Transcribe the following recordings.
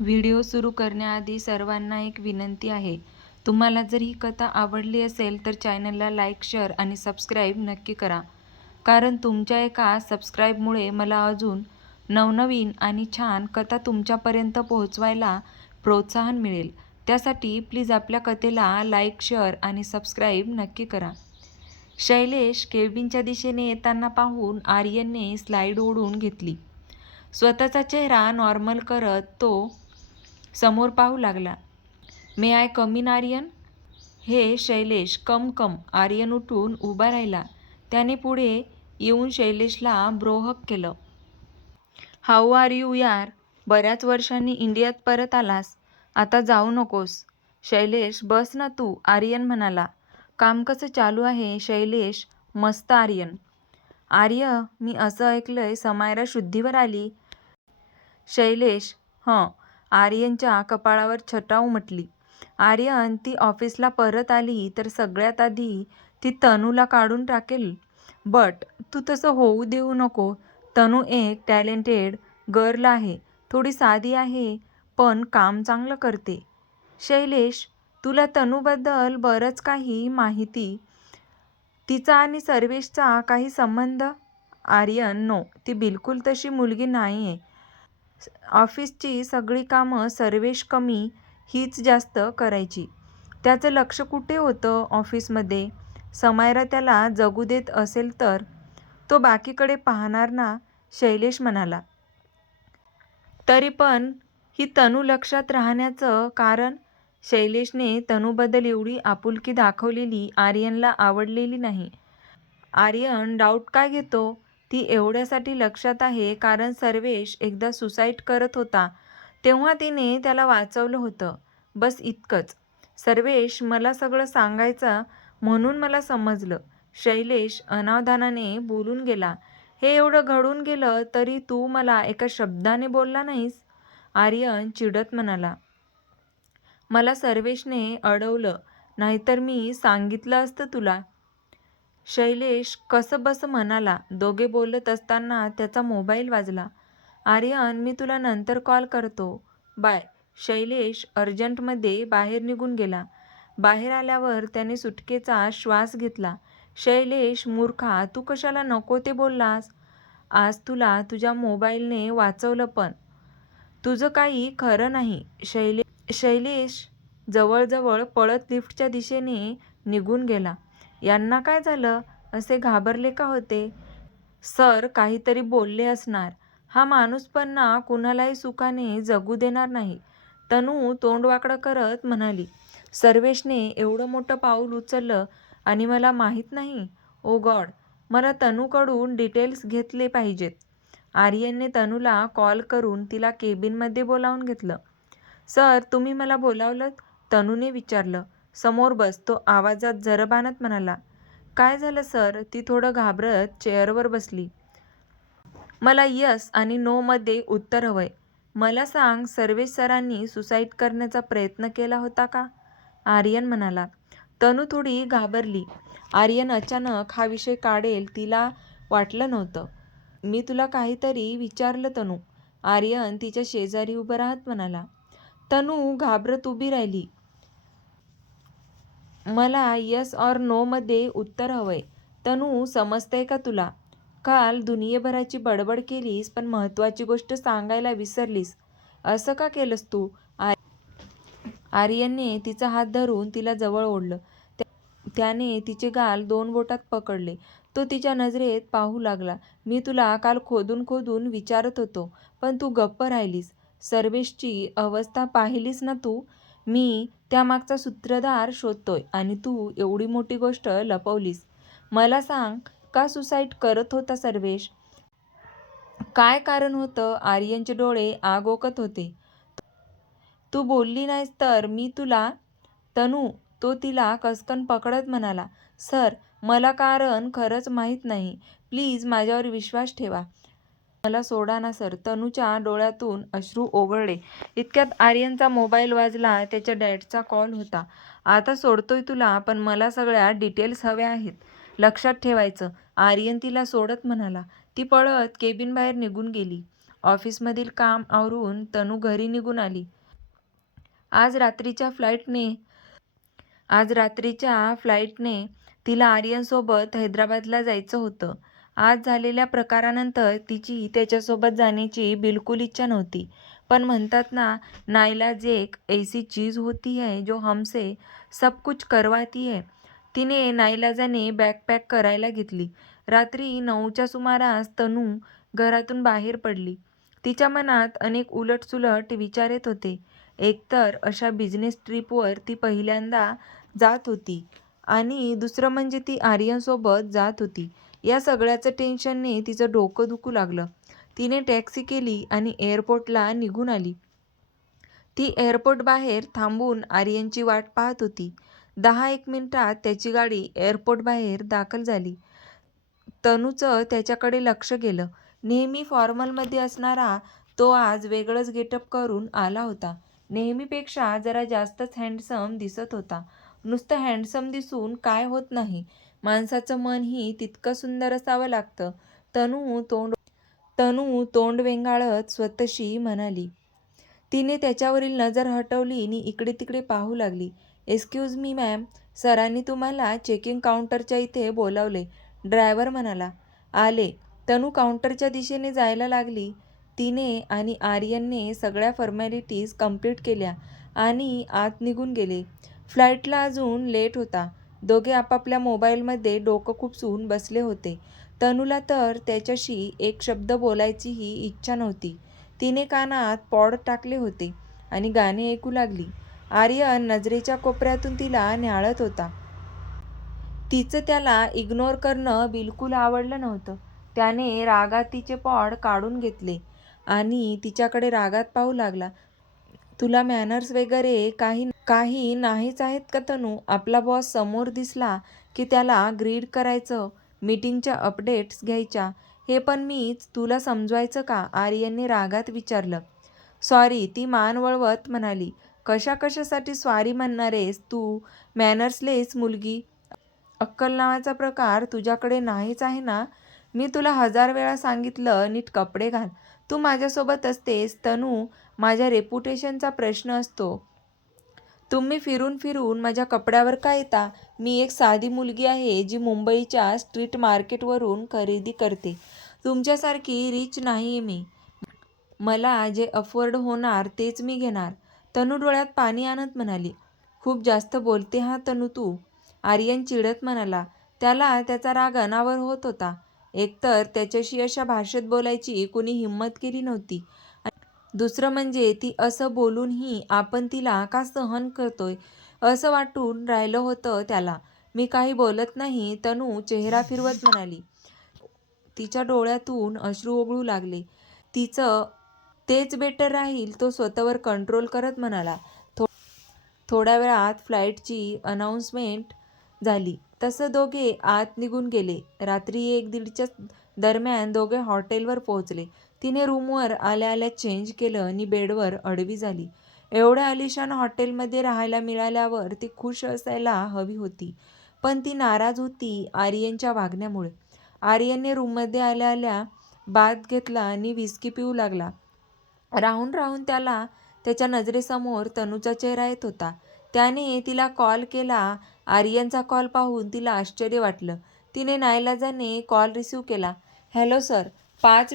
Video सुरू करण्याआधी सर्वांना एक विनंती आहे. तुम्हाला जर ही कथा आवडली असेल तर चॅनलला लाईक, शेअर आणि सबस्क्राईब नक्की करा. कारण तुमच्या एका सबस्क्राईबमुळे मला अजून नवनवीन आणि छान कथा तुमच्यापर्यंत पोहोचवायला प्रोत्साहन मिळेल. त्यासाठी प्लीज आपल्या कथेला लाईक, शेअर आणि सबस्क्राईब नक्की करा. शैलेश केबिनच्या दिशेने येताना पाहून आर्यनने स्लाईड ओढून घेतली. स्वतःचा चेहरा नॉर्मल करत तो समोर पाहू लागला. मे आय कम इन आर्यन? हे शैलेश, कम कम. आर्यन उठून उभा राहिला. त्याने पुढे येऊन शैलेशला ब्रोहक केलं. हाऊ आर यू यार? बऱ्याच वर्षांनी इंडियात परत आलास. आता जाऊ नकोस. शैलेश, बस ना तू, आर्यन म्हणाला. काम कसं चालू आहे शैलेश? मस्त आर्यन. आर्य, मी असं ऐकलंय समायरा शुद्धीवर आली. शैलेश, हं. आर्यनच्या कपाळावर छटा उमटली. आर्यन, ती ऑफिसला परत आली तर सगळ्यात आधी ती तनूला काढून टाकेल. बट तू तसं होऊ देऊ नको. तनू एक टॅलेंटेड गर्ल आहे. थोडी साधी आहे, पण काम चांगलं करते. शैलेश, तुला तनूबद्दल बरंच काही माहिती. तिचा आणि सर्वेशचा काही संबंध? आर्यन, नो, ती बिलकुल तशी मुलगी नाहीये. ऑफिसची सगळी कामं सर्वेश कमी, हीच जास्त करायची. त्याचं लक्ष कुठे होतं ऑफिसमध्ये? समायरा त्याला जगू देत असेल तर तो बाकीकडे पाहणार ना? शैलेश म्हणाला. तरी पण ही तनू लक्षात राहण्याचं कारण? शैलेशने तनूबद्दल एवढी आपुलकी दाखवलेली आर्यनला आवडलेली नाही. आर्यन डाऊट काय घेतो? ती एवढ्यासाठी लक्षात आहे कारण सर्वेश एकदा सुसाईड करत होता तेव्हा तिने त्याला वाचवलं होतं. बस इतकंच. सर्वेश मला सगळं सांगायचा म्हणून मला समजलं. शैलेश अनावधानाने बोलून गेला. हे एवढं घडून गेलं तरी तू मला एका शब्दाने बोलला नाहीस? आर्यन चिडत म्हणाला. मला सर्वेशने अडवलं, नाहीतर मी सांगितलं असतं तुला. शैलेश कसंबसं म्हणाला. दोघे बोलत असताना त्याचा मोबाईल वाजला. आर्यन, मी तुला नंतर कॉल करतो. बाय. शैलेश अर्जंटमध्ये बाहेर निघून गेला. बाहेर आल्यावर त्याने सुटकेचा श्वास घेतला. शैलेश मूर्खा, तू कशाला नको ते बोललास? आज तुला तुझ्या मोबाईलने वाचवलं पण तुझं काही खरं नाही. शैलेश जवळजवळ पळत लिफ्टच्या दिशेने निघून गेला. यांना काय झालं? असे घाबरले का होते? सर काहीतरी बोलले असणार. हा माणूस पण ना कुणालाही सुखाने जगू देणार नाही. तनू तोंड वाकडं करत म्हणाली. सर्वेशने एवढं मोठं पाऊल उचललं आणि मला माहीत नाही? ओ गॉड, मला तनूकडून डिटेल्स घेतले पाहिजेत. आर्यनने तनूला कॉल करून तिला केबिनमध्ये बोलावून घेतलं. सर, तुम्ही मला बोलावलंत? तनूने विचारलं. समोर बस, तो आवाजात जरबानत म्हणाला. काय झालं सर? ती थोडं घाबरत चेअरवर बसली. मला यस आणि नो मध्ये उत्तर हवंय. मला सांग, सर्वेश सरांनी सुसाईड करण्याचा प्रयत्न केला होता का? आर्यन म्हणाला. तनू थोडी घाबरली. आर्यन अचानक हा विषय काढेल तिला वाटलं नव्हतं. मी तुला काहीतरी विचारलं तनू. आर्यन तिच्या शेजारी उभं राहत म्हणाला. तनू घाबरत उभी राहिली. मला यस ऑर नो मध्ये उत्तर हवंय. तनू, समजतंय का तुला? काल दुनियेभराची बडबड केलीस पण महत्त्वाची गोष्ट सांगायला विसरलीस. असं का केलंस तू? आर्यनने तिचा हात धरून तिला जवळ ओढलं. त्याने तिचे गाल 2 बोटात पकडले. तो तिच्या नजरेत पाहू लागला. मी तुला काल खोदून खोदून विचारत होतो, पण तू गप्प राहिलीस. सर्वेशची अवस्था पाहिलीस ना तू? मी त्यामागचा सूत्रधार शोधतोय आणि तू एवढी मोठी गोष्ट लपवलीस. मला सांग, का सुसाईड करत होता सर्वेश? काय कारण होतं? आर्यनचे डोळे आग ओकत होते. तू बोलली नाहीस तर मी तुला. तनू, तो तिला कसकन पकडत म्हणाला. सर, मला कारण खरंच माहीत नाही. प्लीज माझ्यावर विश्वास ठेवा. मला सोडा ना सर. तनूच्या डोळ्यातून अश्रू ओघळले. इतक्यात आर्यनचा मोबाईल वाजला. त्याच्या डॅडचा कॉल होता. आता सोडतोय तुला, पण मला सगळ्या डिटेल्स हव्या आहेत. लक्षात ठेवायचं. आर्यन तिला सोडत म्हणाला. ती पळत केबिन बाहेर निघून गेली. ऑफिसमधील काम आवरून तनू घरी निघून आली. आज रात्रीच्या फ्लाईटने तिला आर्यनसोबत हैदराबादला जायचं होतं. आज झालेल्या प्रकारानंतर तिची त्याच्यासोबत जाण्याची बिलकुल इच्छा नव्हती. पण म्हणतात ना, नाईलाज एक ऐसी चीज होती है जो हमसे सब कुछ करवाती है. तिने नाईलाजाने बॅग पॅक करायला घेतली. रात्री 9च्या सुमारास तनू घरातून बाहेर पडली. तिच्या मनात अनेक उलटसुलट विचार येत होते. एकतर अशा बिझनेस ट्रिपवर ती पहिल्यांदा जात होती आणि दुसरं म्हणजे ती आर्यनसोबत जात होती. या सगळ्याचं टेन्शनने तिचं डोकं दुखू लागलं. तिने टॅक्सी केली आणि एअरपोर्टला निघून आली. ती एअरपोर्ट बाहेर थांबून आर्यनची वाट पाहत होती. 10-1 मिनिटात त्याची गाडी एअरपोर्ट बाहेर दाखल झाली. तनूचं त्याच्याकडे लक्ष गेलं. नेहमी फॉर्मलमध्ये असणारा तो आज वेगळंच गेटअप करून आला होता. नेहमीपेक्षा जरा जास्तच हँडसम दिसत होता. नुसतं हँडसम दिसून काय होत नाही, माणसाचं मनही तितकं सुंदर असावं लागतं. तनू तोंड वेंगाळत स्वतःशी म्हणाली. तिने त्याच्यावरील नजर हटवली आणि इकडे तिकडे पाहू लागली. एक्सक्यूज मी मॅम, सरांनी तुम्हाला चेकिंग काउंटरच्या इथे बोलावले, ड्रायव्हर म्हणाला. आले. तनू काउंटरच्या दिशेने जायला लागली. तिने आणि आर्यनने सगळ्या फॉर्मॅलिटीज कंप्लीट केल्या आणि आत निघून गेले. फ्लाईटला अजून लेट होता. दोघे आपापल्या मोबाईलमध्ये डोकं खुपसून बसले होते. तनूला तर त्याच्याशी एक शब्द बोलायचीही इच्छा नव्हती. तिने कानात पॉड टाकले होते आणि गाणे ऐकू लागली. आर्यन नजरेच्या कोपऱ्यातून तिला न्याहाळत होता. तिचं त्याला इग्नोर करणं बिलकुल आवडलं नव्हतं. त्याने रागात तिचे पॉड काढून घेतले आणि तिच्याकडे रागात पाहू लागला. तुला मॅनर्स वगैरे काही नाहीच आहेत का तनू? आपला बॉस समोर दिसला की त्याला ग्रीड करायचं, मीटिंगच्या अपडेट्स घ्यायच्या, हे पण मीच तुला समजवायचं का? आर्यनने रागात विचारलं. सॉरी, ती मान वळवत म्हणाली. कशासाठी सॉरी म्हणणारेस तू? मॅनर्सलेस मुलगी. अक्कल नावाचा प्रकार तुझ्याकडे नाहीच आहे ना? मी तुला 1000 वेळा सांगितलं नीट कपडे घाल. तू माझ्यासोबत असतेस तनू, माझ्या रेप्युटेशनचा प्रश्न असतो. तुम्ही फिरून माझ्या कपड्यावर का येता? मी एक साधी मुलगी आहे जी मुंबईच्या स्ट्रीट मार्केटवरून खरेदी करते. तुमच्यासारखी रिच नाहीये मी. मला जे अफोर्ड होणार तेच मी घेणार. तनू डोळ्यात पाणी आणत म्हणाली. खूप जास्त बोलते हा तनू तू, आर्यन चिडत म्हणाला. त्याला त्याचा राग अनावर होत होता. एकतर त्याच्याशी अशा भाषेत बोलायची कुणी हिंमत केली नव्हती. दुसरं म्हणजे ती असं बोलूनही आपण तिला का सहन करतोय असं वाटून राहिलं होतं त्याला. मी काही बोलत नाही, तनू चेहरा फिरवत म्हणाली. तिच्या डोळ्यातून अश्रू ओघळू लागले. तिचं तेच बेटर राहील, तो स्वतःवर कंट्रोल करत म्हणाला. थोड्या वेळात फ्लाईटची अनाउन्समेंट झाली. तसं दोघे आत निघून गेले. रात्री 1-1:30च्या दरम्यान दोघे हॉटेलवर पोहोचले. तिने रूमवर आल्या चेंज केलं आणि बेडवर आडवी झाली. एवढ्या आलिशान हॉटेलमध्ये राहायला मिळाल्यावर ती खुश असायला हवी होती, पण ती नाराज होती आर्यनच्या वागण्यामुळे. आर्यनने रूममध्ये आल्या बाथ घेतला आणि विस्की पिऊ लागला. राहून त्याला त्याच्या नजरेसमोर तनूचा चेहरा येत होता. त्याने तिला कॉल केला. आर्यनचा कॉल पाहून तिला आश्चर्य वाटलं. तिने नाईलाजाने कॉल रिसीव्ह केला. हॅलो सर, 5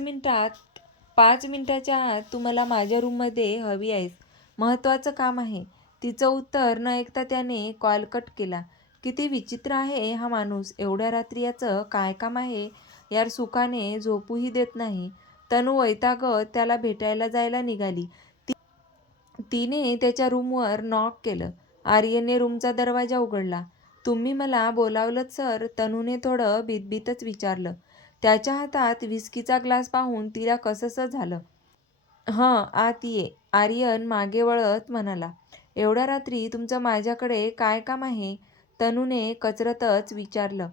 मिनिटाच्या आत तू मला माझ्या रूममध्ये हवी आहेस, महत्त्वाचं काम आहे. तिचं उत्तर न ऐकता त्याने कॉल कट केला. किती विचित्र आहे हा माणूस. एवढ्या रात्री याचं काय काम आहे यार? सुखाने झोपूही देत नाही. तनू वैतागत त्याला भेटायला जायला निघाली. तिने त्याच्या रूमवर नॉक केलं. आर्यनने रूमचा दरवाजा उघडला. तुम्ही मला बोलावलंत सर? तनूने थोडं भीतभीतच विचारलं. त्याच्या हातात विस्कीचा ग्लास पाहून तिला कसंसं झालं. हं, आत ये, आर्यन मागे वळत म्हणाला. एवढ्या रात्री तुमचं माझ्याकडे काय काम आहे? तनूने कचरतच विचारलं.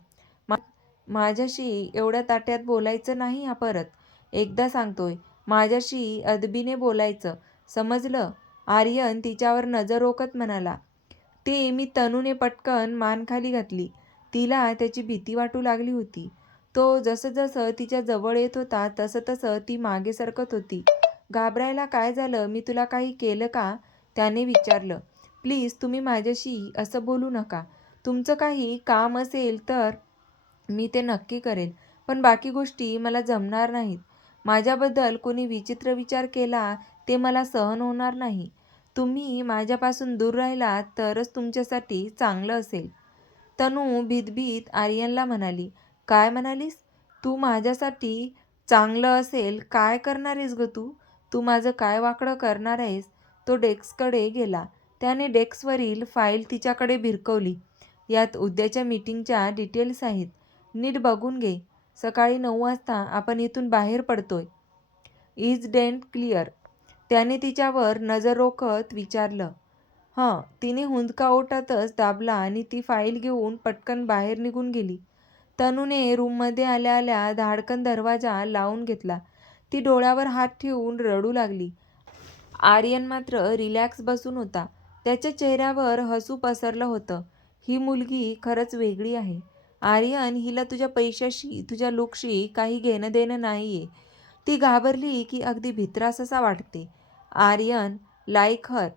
माझ्याशी एवढ्या ताट्यात बोलायचं नाही हा परत. एकदा सांगतोय, माझ्याशी अदबीने बोलायचं, समजलं? आर्यन तिच्यावर नजर रोखत म्हणाला. ते मी. तनूने पटकन मान खाली घातली. तिला त्याची भीती वाटू लागली होती. तो जसं तिच्या जवळ येत होता तसं ती मागे सरकत होती. "घाबरायला काय झालं? मी तुला काही केलं का?" त्याने विचारलं. "प्लीज तुम्ही माझ्याशी असं बोलू नका. तुमचं काही काम असेल तर मी ते नक्की करेल. पण बाकी गोष्टी मला जमणार नाहीत. माझ्याबद्दल कोणी विचित्र विचार केला ते मला सहन होणार नाही. तुम्ही माझ्यापासून दूर राहिलात तरच तुमच्यासाठी चांगलं असेल." तनू भीतभीत आर्यनला म्हणाली. "काय म्हणालीस? तू माझ्यासाठी चांगलं असेल काय करणार आहेस गं तू? तू माझं काय वाकडं करणार आहेस?" तो डेस्ककडे गेला. त्याने डेस्कवरील फाईल तिच्याकडे भिरकवली. "यात उद्याच्या मीटिंगच्या डिटेल्स आहेत. नीट बघून घे. सकाळी 9 वाजता आपण इथून बाहेर पडतोय. Is that clear?" त्याने तिच्यावर नजर रोखत विचारलं. "हं." तिने हुंदका ओठातच दाबला आणि ती फाईल घेऊन पटकन बाहेर निघून गेली. तनूने रूममध्ये आल्या आल्या धाडकन दरवाजा लावून घेतला. ती डोळ्यावर हात ठेवून रडू लागली. आर्यन मात्र रिलॅक्स बसून होता. त्याच्या चेहऱ्यावर हसू पसरलं होतं. "ही मुलगी खरंच वेगळी आहे. आर्यन, हिला तुझ्या पैशाशी, तुझ्या लूकशी काही घेणं देणं नाहीये. ती घाबरली की अगदी भित्रास असा वाटते. आर्यन लाईक हर."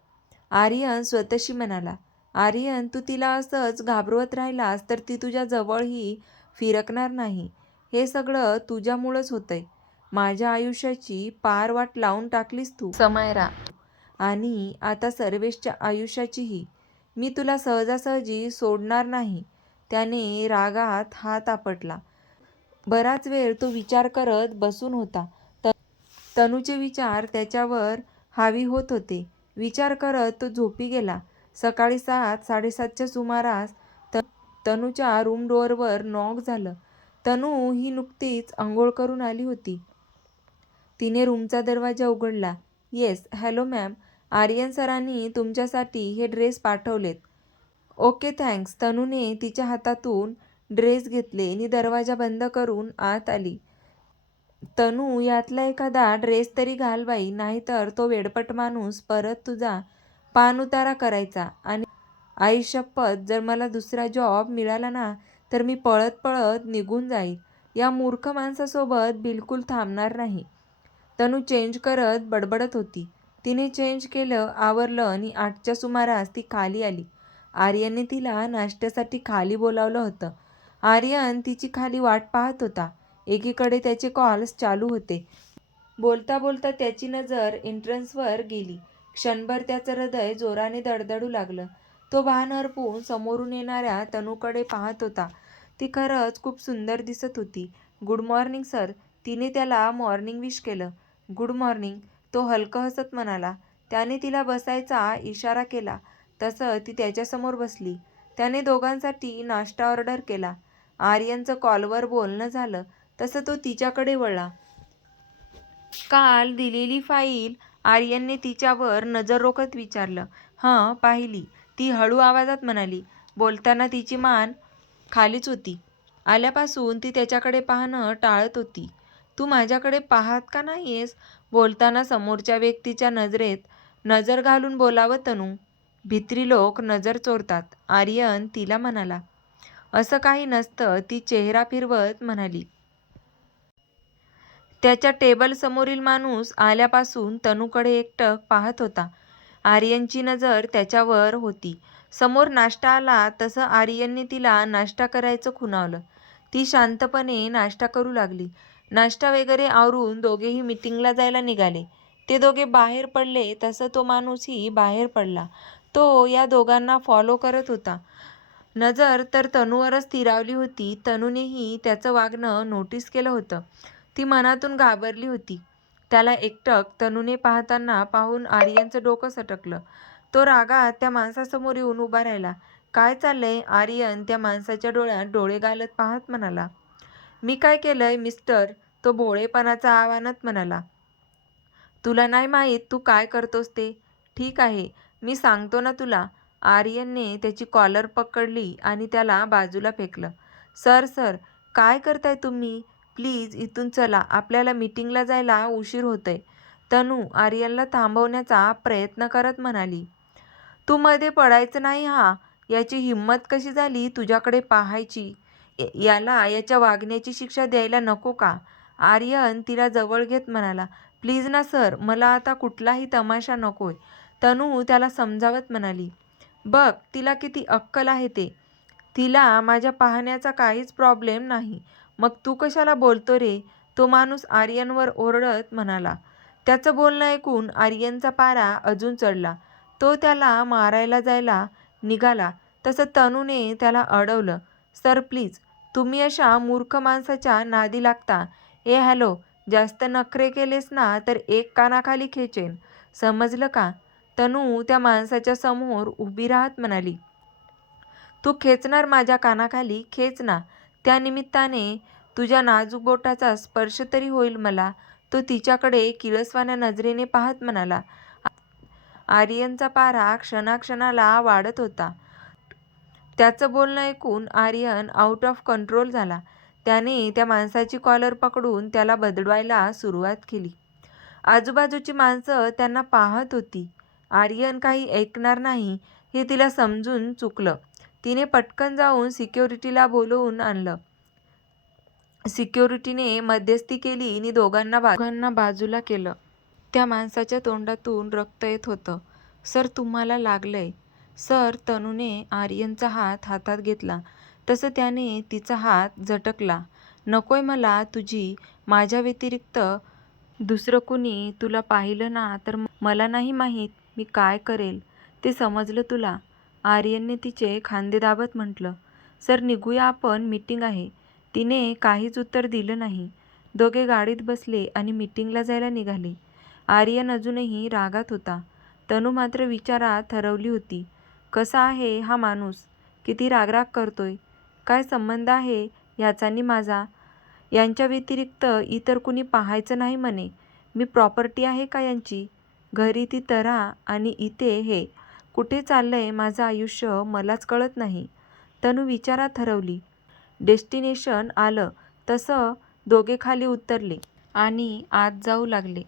आर्यन स्वतःशी म्हणाला. "आर्यन, तू तिला असंच घाबरवत राहिलास तर ती तुझ्या जवळही फिरकणार नाही. हे सगळं तुझ्यामुळंच होतंय. माझ्या आयुष्याची पार वाट लावून टाकलीस तू समायरा. आणि आता सर्वेशच्या आयुष्याचीही. मी तुला सहजासहजी सोडणार नाही." त्याने रागात हात आपटला. बराच वेळ तो विचार करत बसून होता. तनूचे विचार त्याच्यावर हावी होत होते. विचार करत तो झोपी गेला. सकाळी 7:00-7:30च्या सुमारास तनूच्या रूम डोअरवर नॉक झालं. तनू ही नुकतीच अंघोळ करून आली होती. तिने रूमचा दरवाजा उघडला. "Yes, hello ma'am. आर्यन सरांनी तुमच्यासाठी हे ड्रेस पाठवलेत." "Okay, thanks." तनूने तिच्या हातातून ड्रेस घेतले आणि दरवाजा बंद करून आत आली. "तनू, यातला एखादा ड्रेस तरी घाल बाई, नाहीतर तो वेडपट माणूस परत तुझा पाणउतारा करायचा. आणि आईशप्पथ, जर मला दुसरा जॉब मिळाला ना तर मी पळत पळत निघून जाईल. या मूर्ख माणसासोबत बिलकुल थांबणार नाही." तनू चेंज करत बडबडत होती. तिने चेंज केलं, आवरलं आणि 8च्या सुमारास ती खाली आली. आर्यनने तिला नाश्त्यासाठी खाली बोलावलं होतं. आर्यन तिची खाली वाट पाहत होता. एकीकडे त्याचे कॉल्स चालू होते. बोलता बोलता त्याची नजर एंट्रन्सवर गेली. क्षणभर त्याचं हृदय जोराने धडधडू लागलं. तो भान हरपून समोरून येणाऱ्या तनूकडे पाहत होता. ती खरंच खूप सुंदर दिसत होती. "Good morning sir." तिने त्याला मॉर्निंग विश केलं. "Good morning." तो हलकं हसत म्हणाला. त्याने तिला बसायचा इशारा केला तसं ती त्याच्यासमोर बसली. त्याने दोघांसाठी नाश्ता ऑर्डर केला. आर्यनचं कॉलवर बोलणं झालं तसं तो तिच्याकडे वळला. "काल दिलेली फाईल?" आर्यनने तिच्यावर नजर रोखत विचारलं. "हं, पाहिली." ती हळू आवाजात म्हणाली. बोलताना तिची मान खालीच होती. आल्यापासून ती त्याच्याकडे पाहणं टाळत होती. "तू माझ्याकडे पाहत का नाहीयेस?" बोलताना समोरच्या व्यक्तीच्या नजरेत नजर घालून बोलावं तनू. "भित्री लोक नजर चोरतात." आर्यन तिला म्हणाला. "असं काही नसतं." ती चेहरा फिरवत म्हणाली. त्याच्या टेबलसमोरील माणूस आल्यापासून तनूकडे एकटक पाहत होता. आर्यनची नजर त्याच्यावर होती. समोर नाश्ता आला तसं आर्यनने तिला नाश्ता करायचं खुणावलं. ती शांतपणे नाश्ता करू लागली. नाश्ता वगैरे आवरून दोघेही मीटिंगला जायला निघाले. ते दोघे बाहेर पडले तसं तो माणूसही बाहेर पडला. तो या दोघांना फॉलो करत होता. नजर तर तनूवरच स्थिरावली होती. तनूनेही त्याचं वागणं नोटीस केलं होतं. ती मनातून घाबरली होती. त्याला एकटक तनूने पाहताना पाहून आर्यनचं डोकं सटकलं. तो रागात त्या माणसासमोर येऊन उभा राहिला. "काय चाललंय?" आर्यन त्या माणसाच्या डोळ्यात डोळे घालत पाहत म्हणाला. "मी काय केलंय मिस्टर?" तो भोळेपणाचा आवाजात म्हणाला. "तुला नाही माहीत तू काय करतोस ते? ठीक आहे, मी सांगतो ना तुला." आर्यनने त्याची कॉलर पकडली आणि त्याला बाजूला फेकलं. "सर सर, काय करताय तुम्ही? प्लीज इथून चला, आपल्याला मीटिंगला जायला उशीर होतोय." तनू आर्यनला थांबवण्याचा प्रयत्न करत म्हणाली. "तू मध्ये पडायचं नाही हा. याची हिंमत कशी झाली तुझ्याकडे पाहायची?" याला याच्या वागण्याची शिक्षा द्यायला नको का? आर्यन तिला जवळ घेत म्हणाला, प्लीज ना सर, मला आता कुठलाही तमाशा नकोय. तनू त्याला समजावत म्हणाली, बघ तिला किती अक्कल आहे ते. तिला माझ्या पाहण्याचा काहीच प्रॉब्लेम नाही. मग तू कशाला बोलतो रे? तो माणूस आर्यनवर ओरडत म्हणाला. त्याचं बोलणं ऐकून आर्यनचा पारा अजून चढला. तो त्याला मारायला जायला निघाला तसं तनूने त्याला अडवलं. सर प्लीज, तुम्ही अशा मूर्ख माणसाच्या नादी लागता. ए हॅलो, जास्त नखरे केलेस ना तर एक कानाखाली खेचेन, समजलं का? तनू त्या माणसाच्या समोर उभी राहत म्हणाली, तू खेचणार माझ्या कानाखाली? खेच ना. त्या निमित्ताने तुझ्या नाजूक बोटाचा स्पर्श तरी होईल मला. तो तिच्याकडे किळसवाण्या नजरेने पाहत म्हणाला. आर्यनचा पारा क्षणाक्षणाला वाढत होता. त्याचं बोलणं ऐकून आर्यन आउट ऑफ कंट्रोल झाला. त्याने त्या माणसाची कॉलर पकडून त्याला बदडवायला सुरुवात केली. आजूबाजूची माणसं त्यांना पाहत होती. आर्यन काही ऐकणार नाही हे तिला समजून चुकलं. तिने पटकन जाऊन सिक्युरिटीला बोलवून आणलं. सिक्युरिटीने मध्यस्थी केली आणि दोघांना बाजूला केलं. त्या माणसाच्या तोंडातून रक्त येत होतं. सर, तुम्हाला लागलंय. सर, तनूने आर्यनचा हात हातात घेतला तसं त्याने तिचा हात झटकला. नकोय मला तुझी. माझ्या व्यतिरिक्त दुसरं कुणी तुला पाहिलं ना तर मला नाही माहीत मी काय करेल. ते समजलं तुला? आर्यनने तिचे खांदे दाबत म्हटलं. सर, निघूया आपण, मीटिंग आहे. तिने काहीच उत्तर दिलं नाही. दोघे गाडीत बसले आणि मीटिंगला जायला निघाले. आर्यन अजूनही रागात होता. तनू मात्र विचारात हरवली होती. कसा आहे हा माणूस? किती रागराग करतोय? काय संबंध आहे ह्याचा आणि माझा? यांच्या व्यतिरिक्त इतर कुणी पाहायचं नाही म्हणे. मी प्रॉपर्टी आहे का यांची? घरी ती तऱ्हा आणि इथे हे. कुठे चाललंय माझं आयुष्य मलाच कळत नाही. तनू विचारात हरवली. डेस्टिनेशन आलं तसं दोघे खाली उतरले आणि आत जाऊ लागले.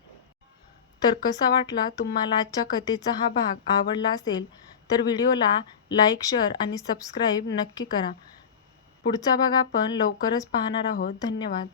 तर कसा वाटला तुम्हाला आजच्या कथेचा हा भाग? आवडला असेल तर व्हिडिओला लाईक, शेअर आणि सबस्क्राईब नक्की करा. पुढचा भाग आपण लवकरच पाहणार आहोत. धन्यवाद.